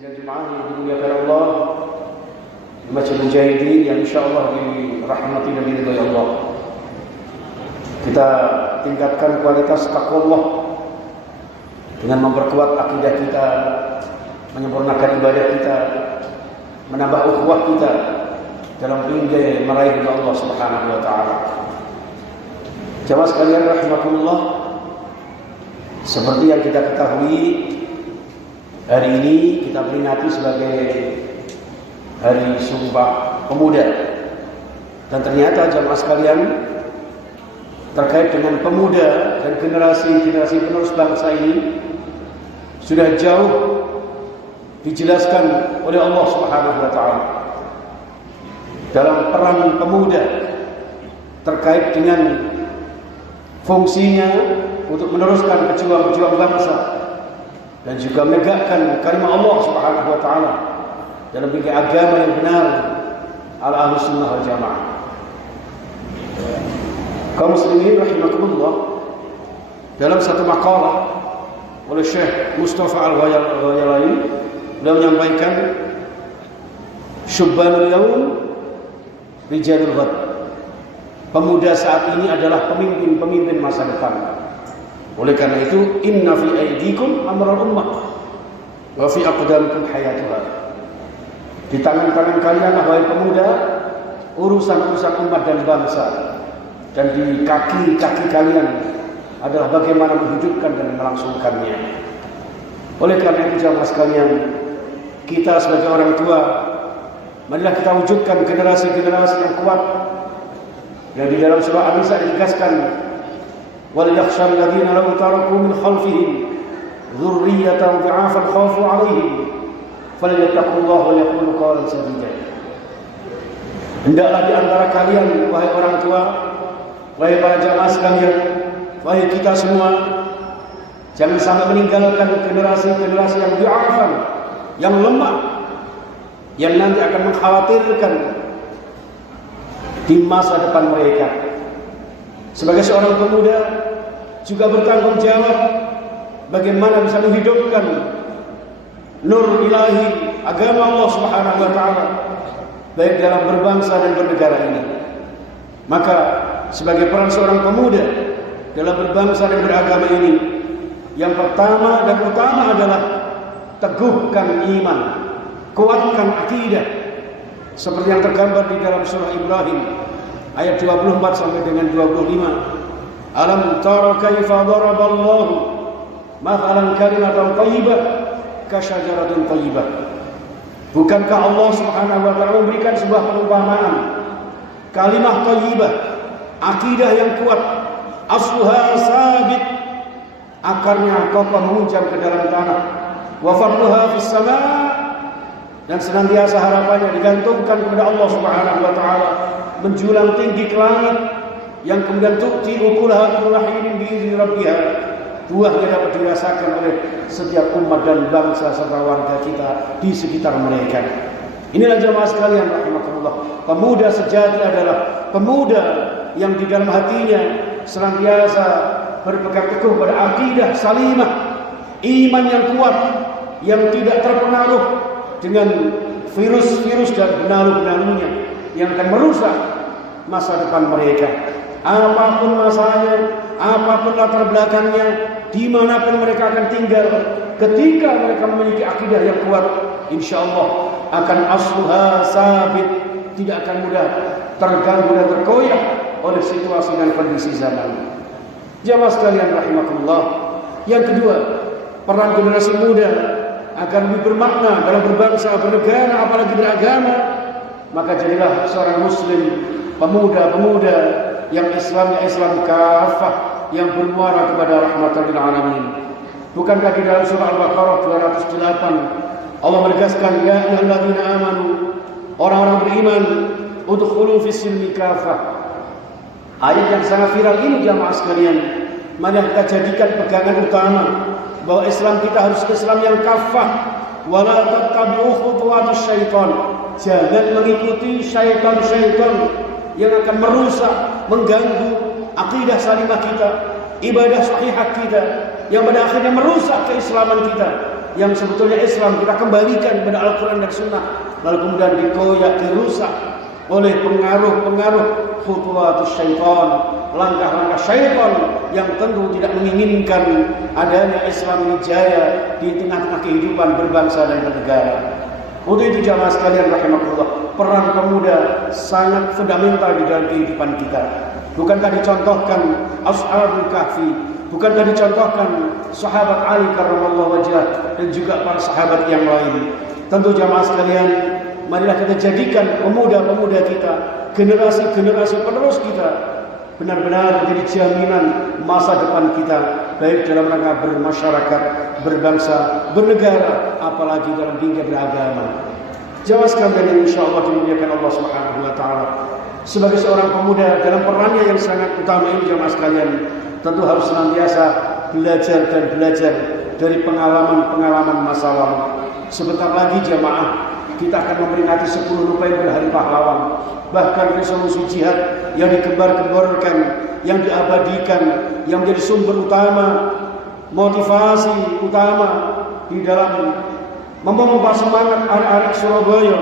Sidang jemaah yang dimuliakan Allah, Masjid Mujahidin yang insyaAllah dirahmati dan diridhai Allah. Kita tingkatkan kualitas takwa Allah dengan memperkuat akidah kita, menyempurnakan ibadah kita, menambah ukhuwah kita dalam tinggi meraih ridha Allah Subhanahu wa taala. Jemaah sekalian rahimakumullah, seperti yang kita ketahui, hari ini kita peringati sebagai Hari Sumpah Pemuda. Dan ternyata jemaah sekalian, terkait dengan pemuda dan generasi penerus bangsa ini sudah jauh dijelaskan oleh Allah Subhanahu wa taala dalam peran pemuda terkait dengan fungsinya untuk meneruskan pejuang-pejuang bangsa dan juga menegakkan kalimat Allah Subhanahu wa taala dalam bidang agama yang benar ala Ahlus Sunnah wal Jamaah. Kaum muslimin rahimakumullah, dalam satu makalah oleh Syekh Mustafa Al-Ghayalai, beliau menyampaikan syubbanul yaum rijalul ghad. Pemuda saat ini adalah pemimpin masa depan. Oleh karena itu, inna fi aidikum amral ummah wa fi aqdamikum hayatuha. Di tangan-tangan kalian wahai pemuda urusan-urusan umat dan bangsa, dan di kaki-kaki kalian adalah bagaimana menghidupkan dan melangsungkannya. Oleh karena itu jamaah sekalian, kita sebagai orang tua, marilah kita wujudkan generasi-generasi yang kuat yang di dalam surah An-Nisa ditegaskan, wal yakhshal ladzina law taraku min khalfihim dzurriyyatan dha'afan khafu 'alaihim falyattaqullaha wa yaqulu qawlan sadida. Hendaklah di antara kalian wahai orang tua, wahai para jamaah sekalian, wahai kita semua, jangan sampai meninggalkan generasi-generasi yang dha'afan, yang lemah, yang nanti akan mengkhawatirkan di masa depan mereka. Sebagai seorang pemuda juga bertanggung jawab bagaimana bisa menghidupkan nur ilahi agama Allah Subhanahu wa taala baik dalam berbangsa dan bernegara ini. Maka sebagai peran seorang pemuda dalam berbangsa dan beragama ini, yang pertama dan utama adalah teguhkan iman, kuatkan akidah, seperti yang tergambar di dalam surah Ibrahim ayat 24 sampai dengan 25. Alam tara kaifa daraballahu mathalan kalimatan thayyibah kasyajaratin thayyibah. Bukankah Allah Subhanahu wa taala memberikan sebuah perumpamaan kalimat thayyibah, akidah yang kuat, asluha sabit, akarnya kokoh menguncang ke dalam tanah, wa farduha fis sama', dan senantiasa harapannya digantungkan kepada Allah Subhanahu wa taala, menjulang tinggi ke langit, yang kemudian tu'ti ukulaha kulla hinin bi'izni rabbiha. Buahnya dapat dirasakan oleh setiap umat dan bangsa serta warga kita di sekitar mereka. Inilah jamaah sekalian rahimakumullah, pemuda sejati adalah pemuda yang di dalam hatinya senantiasa berpegang teguh pada akidah salimah, iman yang kuat, yang tidak terpengaruh dengan virus-virus dan benalu-benalunya yang akan merusak masa depan mereka. Apapun masanya, apapun latar belakangnya, dimanapun mereka akan tinggal, ketika mereka memiliki akidah yang kuat, insyaallah akan asluha sabit, tidak akan mudah terganggu dan terkoyak oleh situasi dan kondisi zaman. Jamaah sekalian rahimakumullah, yang kedua, peran generasi muda agar lebih bermakna dalam berbangsa, bernegara, apalagi beragama, maka jadilah seorang muslim, pemuda-pemuda yang Islamnya Islam kafah, yang bermuara kepada rahmatan lil alamin. Bukankah di dalam surah Al-Baqarah 208 Allah menegaskan, ya ayyuhalladzina amanu, orang-orang beriman, udkhulu fis silmi kafah. Ayat yang sangat viral ini jamaah sekalian, mari kita jadikan pegangan utama bahwa Islam kita harus Islam yang kafah. Wala tattabi'u khutuwatus syaitan, jangan mengikuti syaitan-syaitan yang akan merusak, mengganggu akidah salimah kita, ibadah sahihah kita, yang pada akhirnya merusak keislaman kita. yang sebetulnya Islam kita kembalikan kepada Al-Quran dan Sunnah, lalu kemudian dikoyak, dirusak oleh pengaruh-pengaruh khutuwatus syaitan, langkah-langkah syaitan yang tentu tidak menginginkan adanya Islam ini jaya di tengah-tengah kehidupan berbangsa dan bernegara. Untuk itu jamaah sekalian rahimakumullah, peran pemuda sangat fundamental di dalam kehidupan kita. Bukankah dicontohkan Ashabul Kahfi, bukankah dicontohkan sahabat Ali karramallahu wajhah dan juga para sahabat yang lain. Tentu jamaah sekalian, marilah kita jadikan pemuda-pemuda kita, generasi-generasi penerus kita benar-benar menjadi jaminan masa depan kita, baik dalam rangka bermasyarakat, berbangsa, bernegara, apalagi dalam dunia beragama. Jamaah sekalian yang insyaallah dimuliakan Allah Subhanahu wa taala. Sebagai seorang pemuda dalam perannya yang sangat utama ini jamaah sekalian, tentu harus senantiasa belajar dan belajar dari pengalaman-pengalaman masa lalu. Sebentar lagi jamaah, kita akan memperingati 10 November Hari Pahlawan. Bahkan resolusi jihad yang digembar-gemborkan, yang diabadikan, yang menjadi sumber utama, motivasi utama di dalam memompa semangat arek-arek Surabaya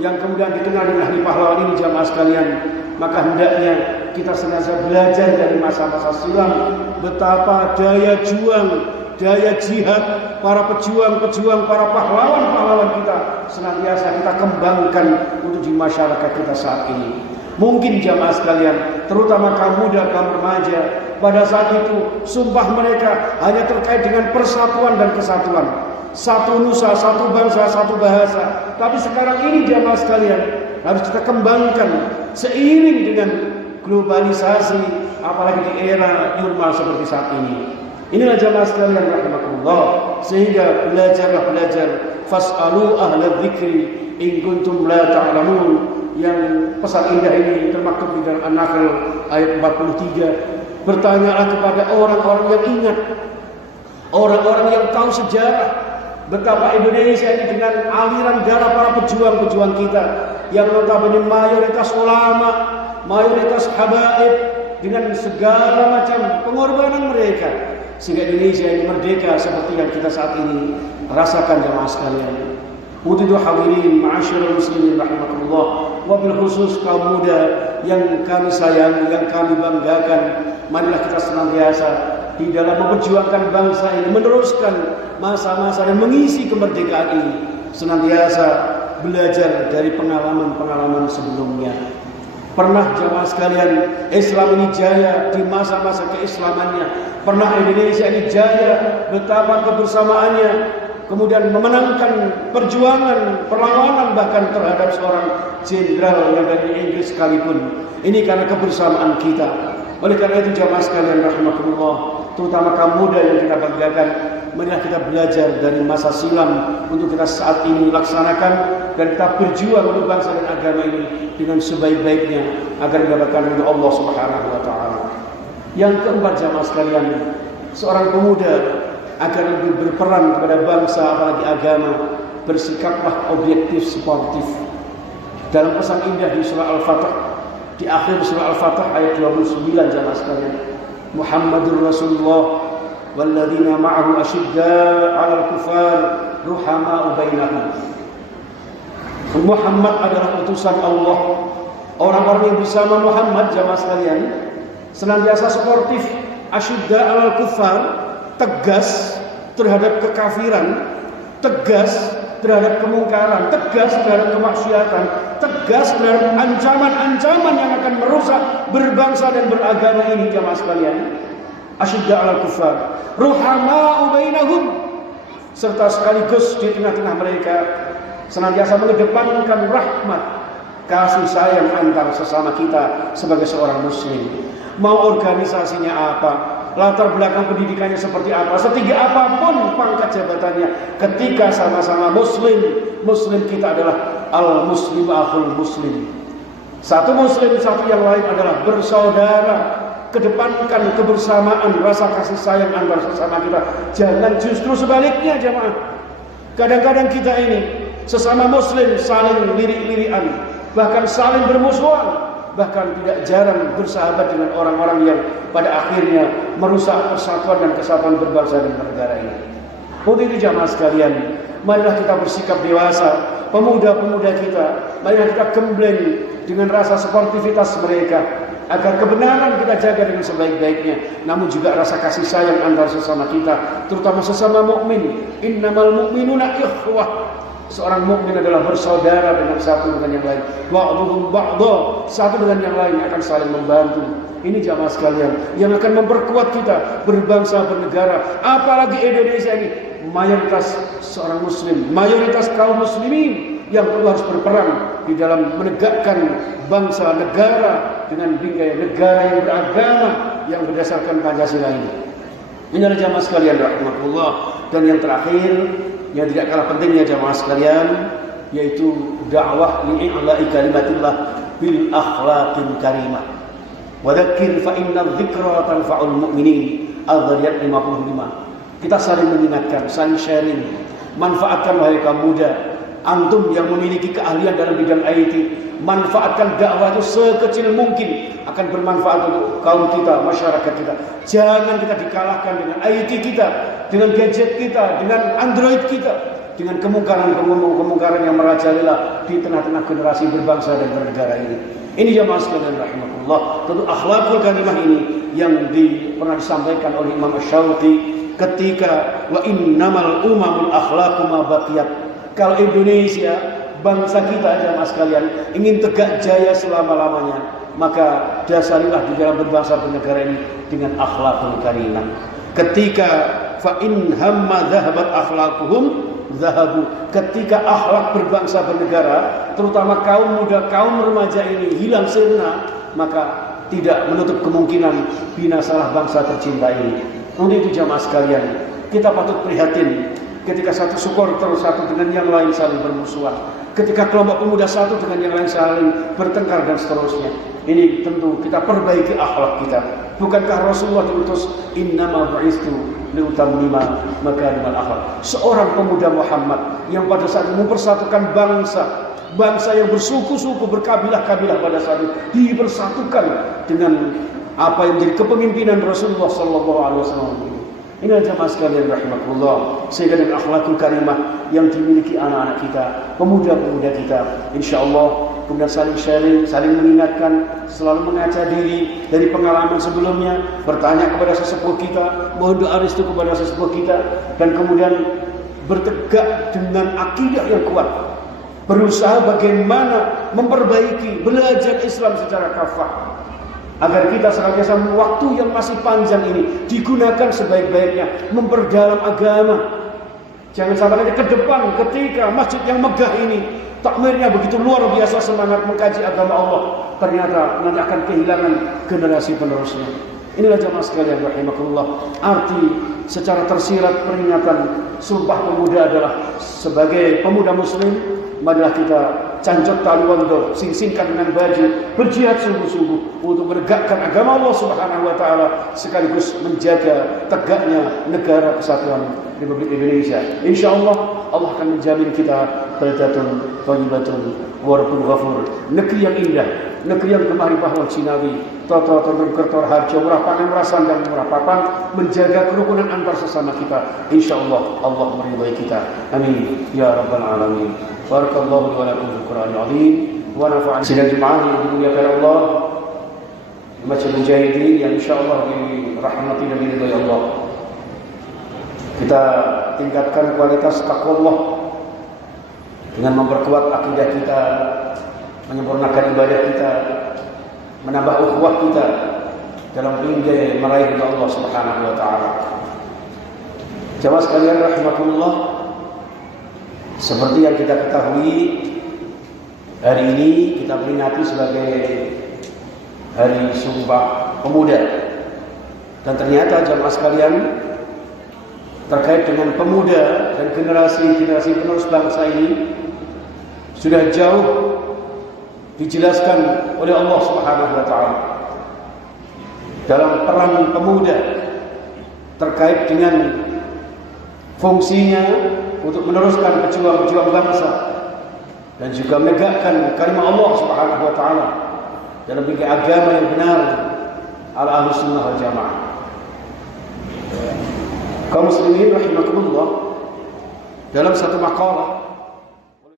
yang kemudian dikenal dengan Hari Pahlawan ini jamaah sekalian. Maka hendaknya kita senantiasa belajar dari masa-masa silam betapa daya juang, daya jihad para pejuang-pejuang, para pahlawan-pahlawan kita senantiasa kita kembangkan untuk di masyarakat kita saat ini. Mungkin jamaah sekalian, terutama kaum muda, kaum remaja, pada saat itu sumpah mereka hanya terkait dengan persatuan dan kesatuan. Satu nusa, satu bangsa, satu bahasa. Tapi sekarang ini jamaah sekalian, harus kita kembangkan seiring dengan globalisasi, apalagi di era normal seperti saat ini. Inilah jamaah sekalian rahimakumullah, sehingga belajar fas'alu ahla dzikri in kuntum la ta'lamun, yang pesan indah ini termaktub di dalam An-Nahl ayat 43. Bertanyalah kepada orang-orang yang ingat, orang-orang yang tahu sejarah betapa Indonesia ini dengan aliran darah para pejuang-pejuang kita yang notabene mayoritas ulama, mayoritas habaib, dengan segala macam pengorbanan mereka, sehingga Indonesia ini merdeka seperti yang kita saat ini rasakan jamaah sekalian. Untuk itu hadirin ma'asyiral muslimin rahimakumullah, wabil khusus kaum muda yang kami sayangi, yang kami banggakan, marilah kita senantiasa di dalam memperjuangkan bangsa ini, meneruskan masa-masa dan mengisi kemerdekaan ini, senantiasa belajar dari pengalaman-pengalaman sebelumnya. Pernah jamaah sekalian Islam ini jaya di masa-masa keislamannya, pernah Indonesia ini jaya betapa kebersamaannya, kemudian memenangkan perjuangan, perlawanan bahkan terhadap seorang jenderal yang dari Inggris sekalipun. Ini karena kebersamaan kita. Oleh karena itu jamaah sekalian rahimakumullah, terutama kaum muda yang kita banggakan, marilah kita belajar dari masa silam untuk kita saat ini laksanakan, dan kita berjuang untuk bangsa dan agama ini dengan sebaik-baiknya agar didapatkan oleh Allah Subhanahu wa taala. Yang keempat jamaah sekalian, seorang pemuda agar lebih berperan kepada bangsa apalagi agama, bersikaplah objektif sportif. Dalam pesan indah di surah Al-Fatah, di akhir surah Al-Fatah ayat 29 jamaah sekalian, Muhammadur Rasulullah walladzina ma'ahu asyidda 'alal kufar ruhama'u bainahum. Muhammad adalah utusan Allah. Orang-orang yang bersama Muhammad jamaah sekalian senantiasa sportif, asyidda 'alal kufar, tegas terhadap kekafiran, tegas terhadap kemungkaran, tegas terhadap kemaksiatan, tegas terhadap ancaman-ancaman yang akan merusak berbangsa dan beragama ini jamaah sekalian. Asyidda 'alal kufar, ruhama'u bainahum, serta sekaligus di tengah-tengah mereka senantiasa mengedepankan rahmat, kasih sayang antar sesama kita sebagai seorang muslim. Mau organisasinya apa, latar belakang pendidikannya seperti apa, setinggi apapun pangkat jabatannya, ketika sama-sama muslim, muslim kita adalah al-muslim akhul muslim. Satu muslim, satu yang lain adalah bersaudara. Kedepankan kebersamaan, rasa kasih sayang antar sesama kita. Jangan justru sebaliknya jemaah. Kadang-kadang kita ini sesama muslim saling lirik-lirikan, bahkan saling bermusuhan, bahkan tidak jarang bersahabat dengan orang-orang yang pada akhirnya merusak persatuan dan kesatuan berbangsa dan bernegara ini. Untuk itu jamaah sekalian, marilah kita bersikap dewasa. Pemuda-pemuda kita, marilah kita gembleng dengan rasa sportivitas mereka, agar kebenaran kita jaga dengan sebaik-baiknya, namun juga rasa kasih sayang antara sesama kita, terutama sesama mukmin. Innamal mu'minuna ikhwah. Seorang mukmin adalah bersaudara dengan satu dengan yang lain. Ba'duhum ba'dha, satu dengan yang lain akan saling membantu. Ini jamaah sekalian yang akan memperkuat kita berbangsa bernegara. Apalagi Indonesia ini mayoritas seorang muslim, mayoritas kaum muslimin yang perlu harus berperan di dalam menegakkan bangsa negara dengan bingkai negara yang beragama yang berdasarkan Pancasila ini. Ini adalah jamaah sekalian rahmatullah. Dan yang terakhir, yang tidak kalah pentingnya jamaah sekalian, yaitu dakwah li'i'la'i kalimatillah bil akhlaqil karimah. Wa dzakir fa inna dzikra tanfa'ul mu'minin. Al-Dhariyat 55. Kita saling mengingatkan, saling sharing. Manfaatkan wahai kaum muda, antum yang memiliki keahlian dalam bidang IT, manfaatkan dakwah itu sekecil mungkin, akan bermanfaat untuk kaum kita, masyarakat kita. Jangan kita dikalahkan dengan IT kita, dengan gadget kita, dengan Android kita, dengan kemungkaran yang merajalela di tengah-tengah generasi berbangsa dan bernegara ini. Ini jamaah sekalian rahimahullah. Tentu akhlakul karimah ini yang pernah disampaikan oleh Imam Asy-Syauti ketika wa innamal umamul akhlaqu ma baqiyat. Kalau Indonesia, bangsa kita jamaah sekalian ingin tegak jaya selama-lamanya, maka dasarilah di dalam berbangsa bernegara ini dengan akhlakul karimah. Ketika fa in hamma dhahabat akhlaquhum dhahabu, ketika akhlak berbangsa bernegara, terutama kaum muda, kaum remaja ini hilang sirna, maka tidak menutup kemungkinan binasalah bangsa tercinta ini. Untuk itu jamaah sekalian, kita patut prihatin ketika satu supporter satu dengan yang lain saling bermusuhan, ketika kelompok pemuda satu dengan yang lain saling bertengkar dan seterusnya. Ini tentu kita perbaiki akhlak kita. Bukankah Rasulullah diutus innama bu'istu liutammima makarimal akhlak? Seorang pemuda Muhammad yang pada saat itu mempersatukan bangsa yang bersuku-suku, berkabilah-kabilah pada saat itu dipersatukan dengan apa yang menjadi kepemimpinan Rasulullah sallallahu alaihi wasallam. Ini jamaah sekalian rahimakumullah, sehingga dengan akhlakul karimah yang dimiliki anak-anak kita, pemuda-pemuda kita, insyaallah kemudian saling sharing, saling mengingatkan, selalu mengaca diri dari pengalaman sebelumnya, bertanya kepada sesepuh kita, mohon doa restu kepada sesepuh kita, dan kemudian bertegak dengan akidah yang kuat, berusaha bagaimana memperbaiki, belajar Islam secara kafah, agar kita senantiasa waktu yang masih panjang ini digunakan sebaik-baiknya memperdalam agama. Jangan sampai nanti ke depan ketika masjid yang megah ini takmirnya begitu luar biasa semangat mengkaji agama Allah, ternyata nanti akan kehilangan generasi penerusnya. Inilah jamaah sekalian rahimakumullah, arti secara tersirat peringatan Sumpah Pemuda adalah sebagai pemuda muslim, marilah kita cancut tali wando, sing-singkan dengan baju, berjihad sungguh-sungguh untuk menegakkan agama Allah Subhanahu wa taala, sekaligus menjaga tegaknya negara kesatuan Republik Indonesia. Insyaallah Allah akan menjamin kita baldatun thayyibatun wa rabbun ghafur, negeri yang indah, negeri yang gemari pahlawan Cinawi, toto tenun kertor harjo, murah pangan, murah sandang, murah papan, menjaga kerukunan antar sesama kita. Insyaallah Allah meridai kita. Amin ya rabbal alamin. Barakallahu wa lakum fil Qur'anil azim wa nafa'ana sidang Jumat yang dimuliakan Allah, Masjid Mujahidin yang insyaallah dirahmati dan diridhai Allah. Kita tingkatkan kualitas takwa Allah dengan memperkuat akidah kita, menyempurnakan ibadah kita, menambah ukhuwah kita dalam bingkai meraih ridha Allah Subhanahu wa taala. Jamaah sekalian rahimakumullah, seperti yang kita ketahui, hari ini kita peringati sebagai Hari Sumpah Pemuda. Dan ternyata jamaah sekalian, terkait dengan pemuda dan generasi penerus bangsa ini sudah jauh dijelaskan oleh Allah Subhanahu wa taala dalam peran pemuda terkait dengan fungsinya untuk meneruskan pejuang-pejuang bangsa dan juga menegakkan kalimat Allah Subhanahu wa taala dalam bingkai agama yang benar ala Ahlus Sunnah wal Jamaah. Kaum muslimin rahimakumullah, dalam satu makalah